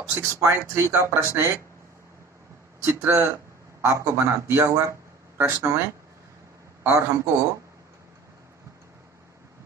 अब 6.3 का प्रश्न एक चित्र आपको बना दिया हुआ प्रश्न में, और हमको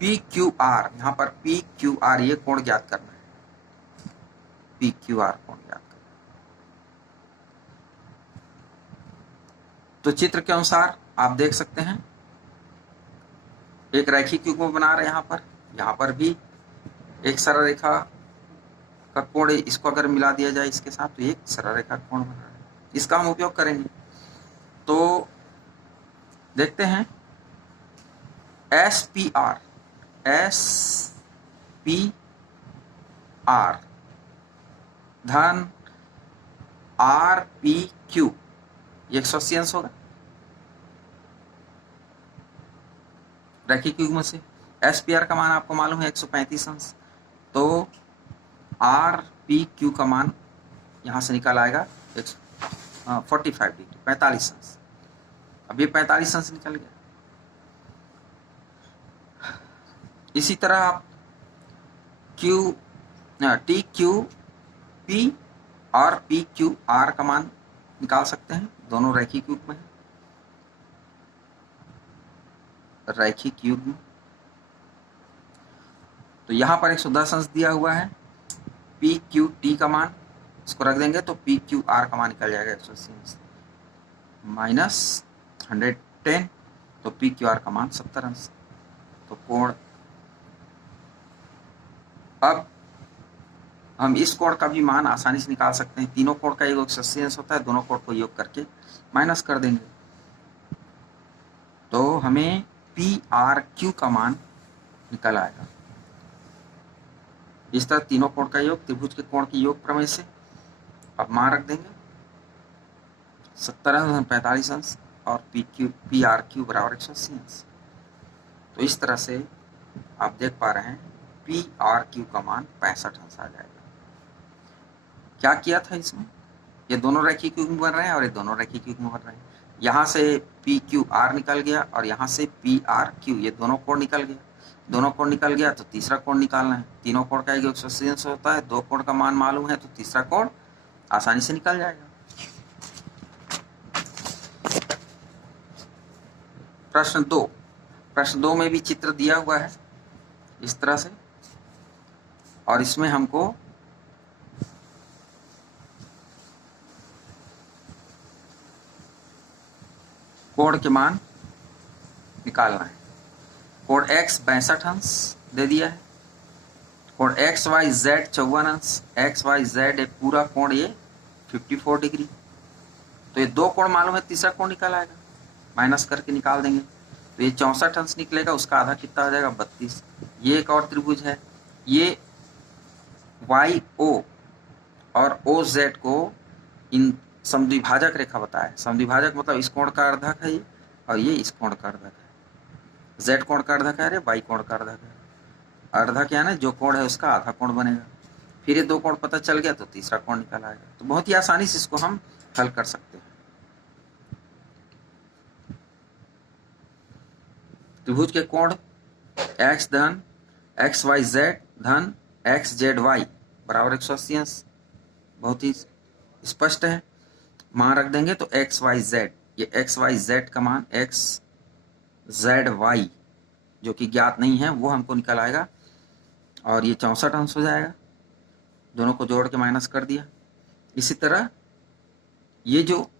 पी क्यू आर, यहाँ पर पी क्यू आर ये कोण ज्ञात करना है। पी क्यू आर कोण ज्ञात करना है। तो चित्र के अनुसार आप देख सकते हैं एक रैखिक युग्म बना रहे हैं। यहाँ पर भी एक सरल रेखा का कोण, इसको अगर मिला दिया जाए इसके साथ तो एक सरल रेखा कोण बना रहे हैं। इसका हम उपयोग करेंगे। तो देखते हैं एस पी आर धन आर पी क्यू, ये 180 अंश होगा रैखिक युग्म से। एस पी आर का मान आपको मालूम है 135 अंश, तो आर पी क्यू का मान यहां से निकल आएगा 45 डिग्री, 45 अंश। अब ये 45 अंश निकल गया। इसी तरह आप टी क्यू पी और पी क्यू आर का मान निकाल सकते हैं। दोनों रैखिक युग्म है, रैखिक युग्म। तो यहां पर 110 अंश दिया हुआ है। पी क्यू टी का मान इसको रख देंगे तो पी क्यू आर का मान निकल जाएगा 180 अंश माइनस 110, तो पी क्यू आर का मान 70 अंश। तो कोण, अब हम इस कोण का भी मान आसानी से निकाल सकते हैं। तीनों कोण का योग 180 अंश होता है, दोनों कोण को योग करके माइनस कर देंगे तो हमें पी आर क्यू का मान निकल आएगा। इस तरह तीनों कोण का योग त्रिभुज के कोण के योग प्रमेय से अब मान रख देंगे 70 अंश 45 अंश और पी आर क्यू बराबर 180 अंश। तो इस तरह से आप देख पा रहे हैं पी आर क्यू का मान 65 अंश आ जाएगा। क्या किया था इसमें, ये दोनों रैखिक युग्म बन रहे हैं और ये दोनों रैखिक युग्म बन रहे हैं। यहाँ से पी क्यू आर निकल गया और यहाँ से पी आर क्यू, ये दोनों कोण निकल गया। दोनों कोण निकल गया तो तीसरा कोण निकालना है। तीनों कोण का योग 180 अंश होता है, दो कोण का मान मालूम है तो तीसरा कोण आसानी से निकल जाएगा। प्रश्न दो में भी चित्र दिया हुआ है इस तरह से, और इसमें हमको कोण के मान निकालना है। कोण x 62 अंश दे दिया है, कोण एक्स वाई जेड 54 अंश, एक्स वाई जेड एक पूरा कोण ये 54 डिग्री। तो ये दो कोण मालूम है, तीसरा कोण निकल आएगा, माइनस करके निकाल देंगे तो ये 64 अंश निकलेगा। उसका आधा कितना हो जाएगा 32। ये एक और त्रिभुज है, ये वाई ओ और ओ जेड को इन समद्विभाजक रेखा बताया। समद्विभाजक मतलब इस कोण का अर्धक है ये, और ये इस कोण का अर्धक है। जेड कोण का अर्धक है, अरे वाई कोण का अर्धक है। अर्धक यानी जो कोण है उसका आधा कोण बनेगा। फिर ये दो कोण पता चल गया तो तीसरा कोण निकल आएगा। तो बहुत ही आसानी से इसको हम हल कर सकते हैं। त्रिभुज के कोण एक्स धन एक्स वाई जेड धन एक्स जेड वाई बराबर 180 अंश, बहुत ही स्पष्ट है। मान रख देंगे तो एक्स वाई जेड, ये एक्स वाई जेड का मान एक्स जेड वाई जो कि ज्ञात नहीं है वो हमको निकल आएगा, और ये 64 अंश हो जाएगा। दोनों को जोड़ के माइनस कर दिया। इसी तरह ये जो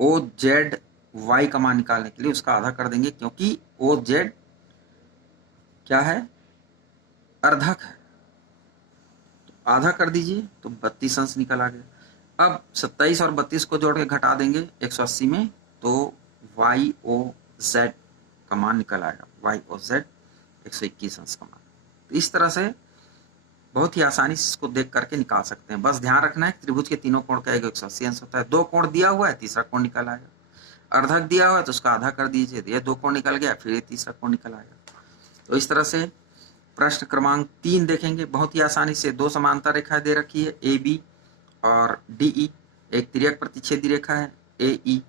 ओ जेड वाई का मान निकालने के लिए उसका आधा कर देंगे, क्योंकि ओ जेड क्या है, अर्धक है। तो आधा कर दीजिए तो 32 अंश निकल आ गया। अब 27 और 32 को जोड़ के घटा देंगे 180 में, तो वाई ओ जेड का मान निकल आएगा, वाई ओ जेड 121 अंश का मान। तो इस तरह से बहुत ही आसानी से इसको देख करके निकाल सकते हैं। बस ध्यान रखना है त्रिभुज के तीनों कोण का योग 180 अंश होता है। दो कोण दिया हुआ है, तीसरा कोण निकल आएगा। अर्धक दिया हुआ है तो उसका आधा कर दीजिए, ये दो कोण निकल गया, फिर ये तीसरा कोण निकल आएगा। तो इस तरह से प्रश्न क्रमांक 3 देखेंगे। बहुत ही आसानी से दो समांतर रेखा दे रखी है ए बी और डी ई, एक तिर्यक प्रतिच्छेदी रेखा है ए ई।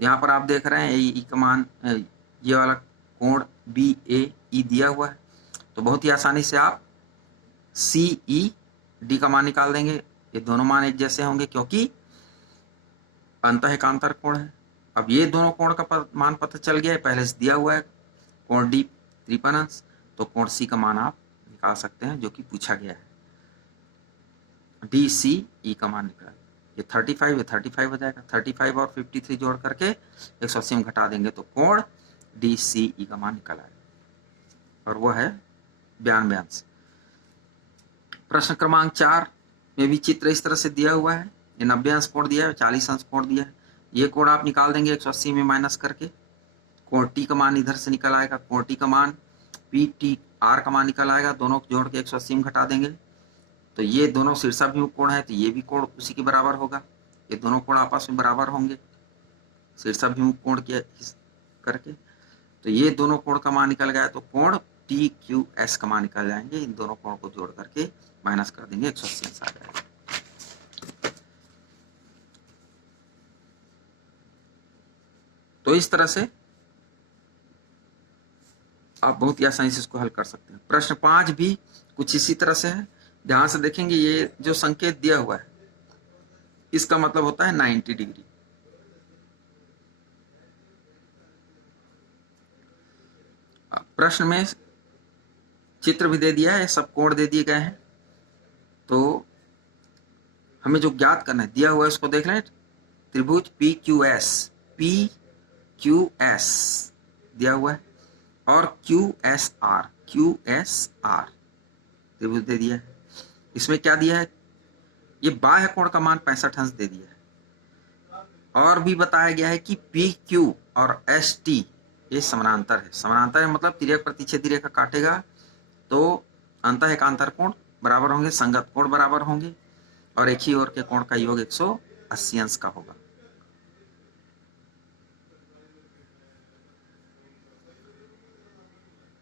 यहाँ पर आप देख रहे हैं ए ई का मान, ये वाला कोण बी ए ई दिया हुआ है। तो बहुत ही आसानी से आप सी ई डी का मान निकाल देंगे। ये दोनों मान एक जैसे होंगे क्योंकि अंतःएकांतर कोण है। अब ये दोनों कोण का मान पता चल गया है, पहले से दिया हुआ है कोण डी 53 अंश, तो कोण सी का मान आप निकाल सकते हैं जो कि पूछा गया है। डी सी ई का मान निकला, ये 35 है, 35 हो जाएगा, 35 और 53 जोड़ करके 180 में घटा देंगे तो कोण डी सी ई का मान निकल आएगा, और वो है 92 अंश। प्रश्न क्रमांक 4 में भी चित्र इस तरह से दिया हुआ है, ये 90 अंश कोण दिया है, 40 अंश कोण दिया है। ये कोण आप निकाल देंगे 180 में माइनस करके, कोण टी का मान इधर से निकल आएगा, कोण टी का मान पी टी आर का मान निकल आएगा, दोनों जोड़ के 180 में घटा देंगे तो ये दोनों शीर्षाभिमुख कोण है, तो ये भी कोण उसी के बराबर होगा, ये दोनों कोण आपस में बराबर होंगे शीर्षाभिमुख कोण के करके, तो ये दोनों कोण का मान निकल गया, तो कोण टी क्यू एस का मान निकल जाएंगे, इन दोनों कोण को जोड़ करके माइनस कर देंगे 180 अंश आ जाएगा। तो इस तरह से आप बहुत ही आसानी से इसको हल कर सकते हैं। प्रश्न 5 भी कुछ इसी तरह से है, ध्यान से देखेंगे, ये जो संकेत दिया हुआ है इसका मतलब होता है 90 डिग्री। प्रश्न में चित्र भी दे दिया है, सब कोण दे दिए गए हैं, तो हमें जो ज्ञात करना है दिया हुआ है उसको देख लें। त्रिभुज पी क्यू एस दिया हुआ है और क्यू एस आर त्रिभुज दे दिया है। इसमें क्या दिया है, ये बाह्य कोण का मान 65 अंश दे दिया है, और भी बताया गया है कि पी क्यू और एस टी ये समानांतर है। समानांतर है मतलब तिर्यक प्रतिच्छेदी रेखा काटेगा तो अंतःएकांतर कोण बराबर होंगे, संगत कोण बराबर होंगे, और एक ही ओर के कोण का योग 180 अंश का होगा।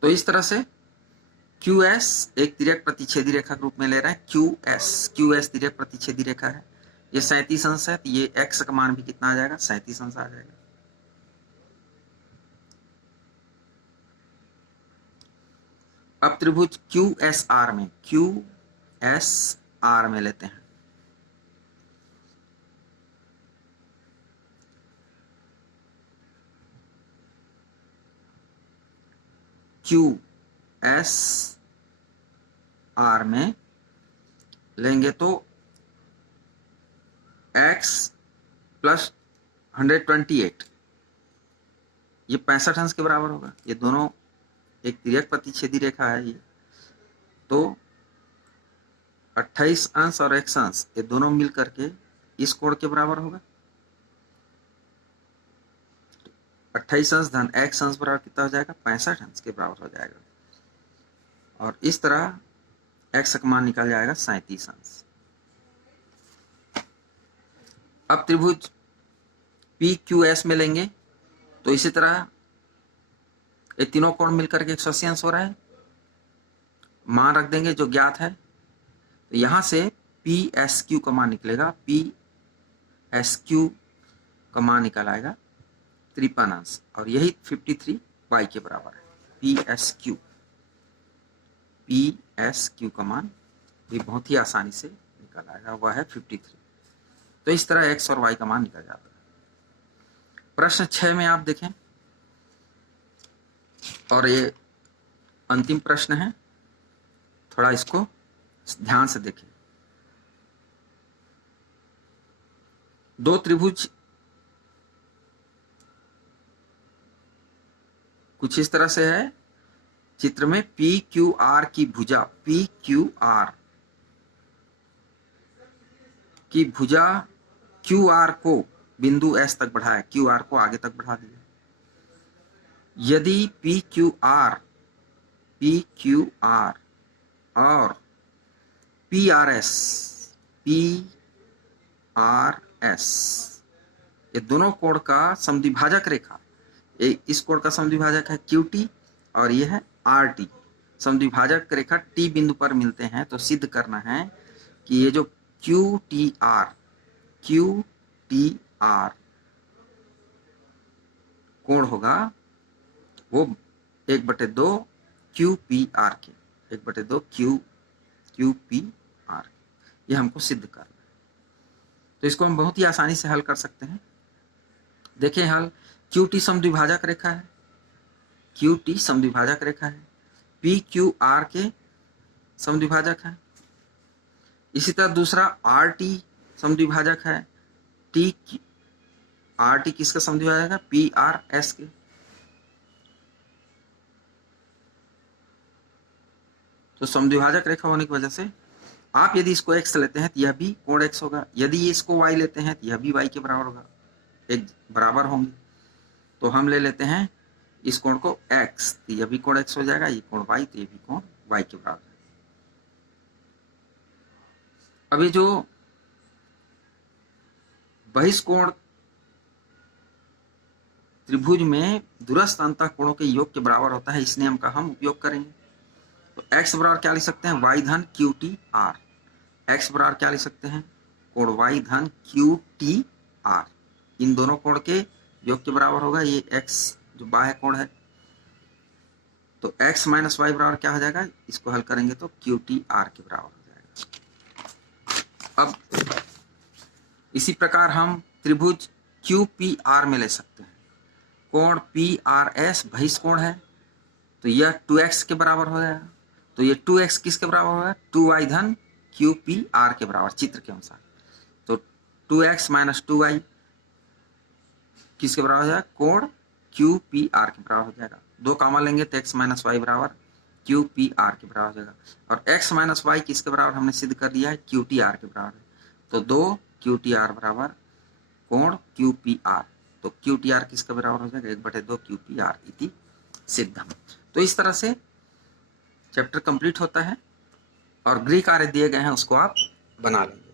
तो इस तरह से QS एक तिर्यक प्रतिच्छेदी रेखा के रूप में ले रहे हैं, QS तिर्यक प्रतिच्छेदी रेखा है, ये 37 अंश है, तो ये x का मान भी कितना आ जाएगा, 37 अंश आ जाएगा। अब त्रिभुज QSR में लेते हैं। QSR में लेंगे तो x प्लस 128 ये 65 अंश के बराबर होगा। ये दोनों एक तिर्यक प्रतिच्छेदी रेखा है, ये तो 28 अंश और x अंश ये दोनों मिल करके इस कोण के बराबर होगा। 28 अंश धन x अंश बराबर कितना हो जाएगा, 65 अंश के बराबर हो जाएगा, और इस तरह x का मान निकल जाएगा 37 अंश। अब त्रिभुज PQS में लेंगे तो इसी तरह ये तीनों कोण मिलकर के 180 अंश हो रहा है, मान रख देंगे जो ज्ञात है, तो यहां से PSQ का मान निकलेगा, PSQ का मान निकल आएगा 53 अंश, और यही 53y के बराबर है। PSQ का मान भी बहुत ही आसानी से निकल आएगा, वह है 53। तो इस तरह x और y का मान निकल जाता है। प्रश्न 6 में आप देखें, और ये अंतिम प्रश्न है, थोड़ा इसको ध्यान से देखें। दो त्रिभुज कुछ इस तरह से है, चित्र में PQR की भुजा, PQR की भुजा QR को बिंदु S तक बढ़ाया, QR को आगे तक बढ़ा दिया। यदि PQR और PRS ये दोनों कोण का समद्विभाजक रेखा, इस कोण का समद्विभाजक है QT और ये है RT, समद्विभाजक रेखा T बिंदु पर मिलते हैं, तो सिद्ध करना है कि ये जो QTR कोण होगा वो 1/2 QPR के, 1/2 QPR, ये हमको सिद्ध करना है। तो इसको हम बहुत ही आसानी से हल कर सकते हैं। देखिए हल, QT समद्विभाजक रेखा है, QT समद्विभाजक रेखा है, PQR के समद्विभाजक है। इसी तरह दूसरा RT समद्विभाजक है, RT किसका समद्विभाजक है? PRS के। तो समद्विभाजक रेखा होने की वजह से आप यदि इसको x लेते हैं तो यह भी कोण x होगा, यदि इसको y लेते हैं तो यह भी y के बराबर होगा, एक बराबर होंगे। तो हम ले लेते हैं इस कोण को x, तो यह भी कोण x हो जाएगा, ये कोण y, तो ये भी कोण y के बराबर है। अभी जो बहिष्कोण त्रिभुज में दूरस्थ अंतःकोणों के योग के बराबर होता है, इस नियम का हम उपयोग करेंगे। तो x बराबर क्या लिख सकते हैं? y धन QTR। x बराबर क्या लिख सकते हैं? कोण y धन QTR। इन दोनों कोण के योग के बराबर होगा, ये x जो बाह्य कोण है। तो x माइनस वाई बराबर क्या हो जाएगा? इसको हल करेंगे तो QTR के बराबर हो जाएगा। अब इसी प्रकार हम त्रिभुज QPR में ले सकते हैं। कोण PRS बहिष्कोण है, तो यह 2x के बराबर हो जाएगा। तो ये 2x किसके बराबर होगा? 2y धन QPR के बराबर, चित्र के अनुसार। तो 2x माइनस 2y किसके बराबर हो जाएगा? कोण QPR के बराबर हो जाएगा। दो कामा लेंगे तो x माइनस वाई बराबर QPR के बराबर हो जाएगा। और x माइनस वाई किसके बराबर हमने सिद्ध कर लिया है? QTR के बराबर है। तो 2 QTR बराबर कोण QPR। तो QTR किसके बराबर हो जाएगा? 1/2 QPR इति सिद्धम। तो इस तरह से चैप्टर कंप्लीट होता है और गृह कार्य दिए गए हैं उसको आप बना लेंगे।